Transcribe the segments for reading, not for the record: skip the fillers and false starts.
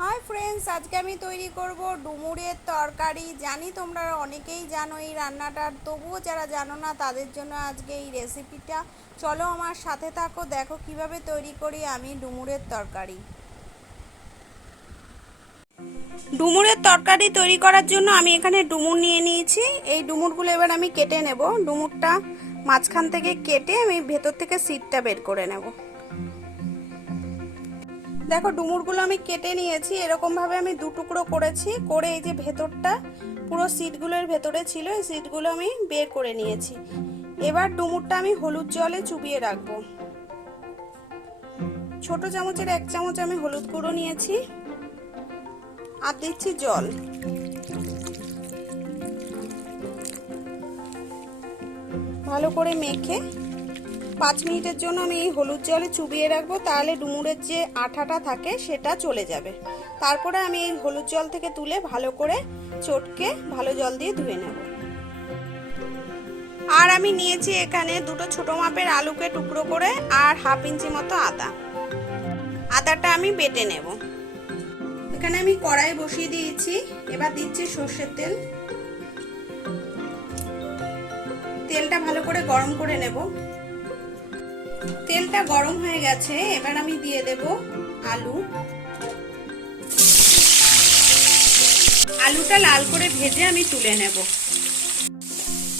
Hi friends, आज के आमी तैरी करब डुमुरेर तरकारी। जानी तोमरा अनेकेई जानो এই রান্নাটা, তবুও যারা জানো না তাদের জন্য আজকে এই রেসিপিটা। চলো আমার সাথে থাকো, দেখো কিভাবে তৈরি করি আমি ডুমুরের তরকারি। ডুমুরের তরকারি তৈরি করার জন্য আমি এখানে ডুমুর নিয়ে নিয়েছি। এই ডুমুরগুলো এবার আমি কেটে নেব। ডুমুরটা মাঝখান থেকে কেটে আমি ভেতর থেকে সিডটা বের করে নেব। দেখো ডুমুরগুলো আমি কেটে নিয়েছি, এরকম ভাবে আমি দু টুকরো করেছি। করে এই যে ভেতরটা পুরো সিডগুলোর ভেতরে ছিল, এই সিডগুলো আমি বের করে নিয়েছি। এবার ডুমুরটা আমি হলুদ জলে চুবিয়ে রাখবো। ছোট চামচের 1 চামচ আমি হলুদ গুঁড়ো নিয়েছি, আর দিচ্ছি জল। ভালো করে মেখে 5 মিনিটের জন্য আমি এই হলুদ জলে চুবিয়ে রাখবো, তাহলে ডুমুরের যে আঠাটা থাকে সেটা চলে যাবে। তারপরে আমি এই হলুদ জল থেকে তুলে ভালো করে চটকে ভালো জল দিয়ে ধুয়ে নেব। আর আমি নিয়েছি এখানে দুটো ছোট মাপের আলুকে টুকরো করে, আর হাফ ইঞ্চি মতো আদাটা আমি বেটে নেব। এখানে আমি কড়াই বসিয়ে দিয়েছি, এবার দিচ্ছি সরষের তেল। তেলটা ভালো করে গরম করে নেব। তেলটা গরম হয়ে গেছে, এবার আমি দিয়ে দেব আলুটা লাল করে ভেজে আমি তুলে নেব।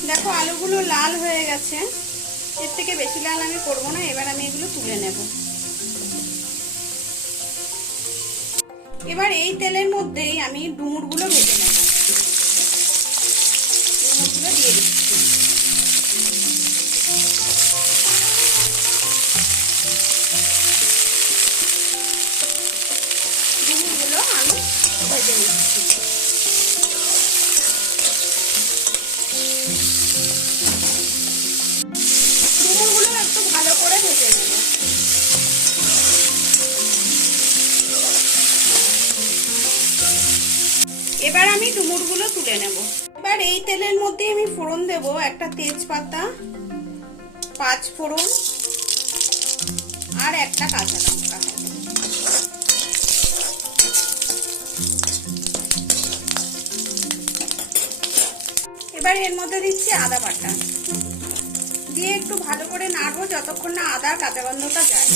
দেখো আলুগুলো লাল হয়ে গেছে, এর থেকে বেশি লাল আমি করব না। এবার আমি এগুলো তুলে নেব। এবার এই তেলের মধ্যেই আমি ডুমুরগুলো ভেজে নেব। ডুমুরগুলো দিয়ে দিচ্ছি। ভেজে নিচ্ছি। ডুমুরগুলো একটু ভালো করে ভেজে নেব। এবার আমি ডুমুরগুলো তুলে নেব। এবার এই তেলের মধ্যে আমি ফোড়ন দেব, একটা তেজপাতা, 5 ফোড়ন আর একটা কাঁচা লঙ্কা। এবার এর মধ্যে দিচ্ছি আদা বাটা, দিয়ে একটু ভালো করে নাড়বো যতক্ষণ না আদার কাঁচা গন্ধটা যায়।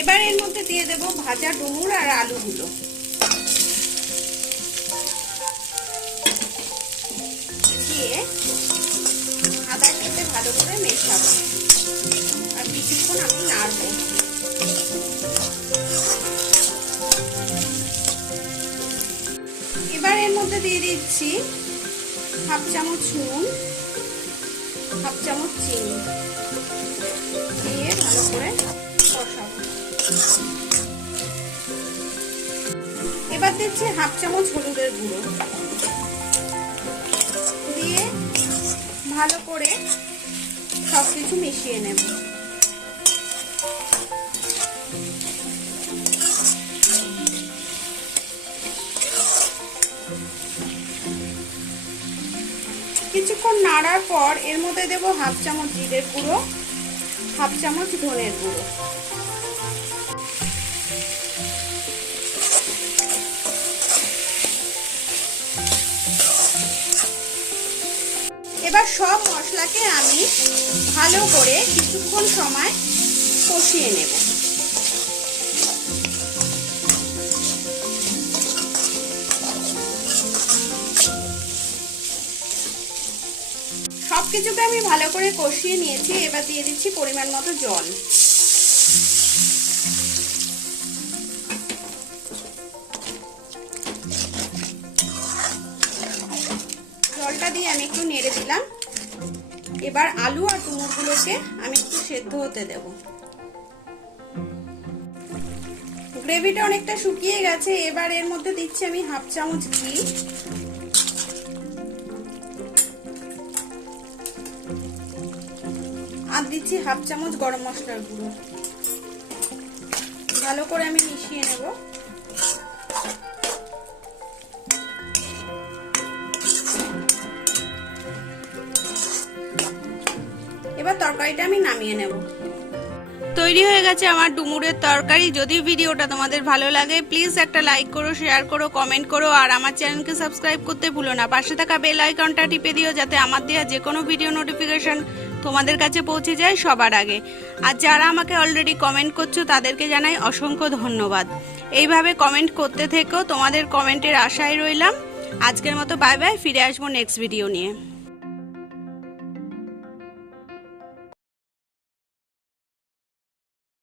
এবার এর মধ্যে দিয়ে দেব ভাজা ডুমুর আর আলুগুলো। দিয়ে আদার সাথে ভালো করে মেশাবো, আর কিছুক্ষণ আমি নাড়বো। এবার এর মধ্যে দিয়ে দিচ্ছি হাফ চামচ নুন, হাফ চামচ চিনি, দিয়ে ভালো করে কষাবো। এবার দিচ্ছি হাফ চামচ হলুদের গুঁড়ো, দিয়ে ভালো করে সবকিছু মিশিয়ে নেব। কিছুক্ষণ নাড়ার পর এর মধ্যে দেব হাফ চামচ জিরের গুঁড়ো, হাফ চামচ ধনের গুঁড়ো। এবার সব মশলাকে আমি ভালো করে কিছুক্ষণ সময় কষিয়ে নেব। সবকিছুকে আমি ভালো করে কষিয়ে নিয়েছি। এবার দিয়ে দিচ্ছি পরিমাণ মতো জল। জলটা দিয়ে আমি একটু নেড়ে দিলাম। এবার আলু আর ডুমুরগুলোকে আমি একটু সেদ্ধ হতে দেব। গ্রেভিটা অনেকটা শুকিয়ে গেছে, এবার এর মধ্যে দিচ্ছি আমি হাফ চামচ ঘি, আর দিচ্ছি হাফ চামচ গরম মশলার গুঁড়ো। ভালো করে আমি মিশিয়ে নেব। এবার তরকারিটা আমি নামিয়ে নেব। তৈরি হয়ে গেছে আমার ডুমুরের তরকারি। যদি ভিডিওটা তোমাদের ভালো লাগে প্লিজ একটা লাইক করো, শেয়ার করো, কমেন্ট করো, আর আমার চ্যানেলকে সাবস্ক্রাইব করতে ভুলো না। পাশে থাকা বেল আইকনটা টিপে দিও যাতে আমার দেওয়া যে কোনো ভিডিও নোটিফিকেশন তোমাদের কাছে পৌঁছে যায় সবার আগে। আর যারা আমাকে অলরেডি কমেন্ট করছো তাদেরকে জানাই অসংখ্য ধন্যবাদ। এইভাবে কমেন্ট করতে থেকো, তোমাদের কমেন্টের আশায় রইলাম। আজকের মতো বাই বাই, ফিরে আসবো নেক্সট ভিডিও নিয়ে।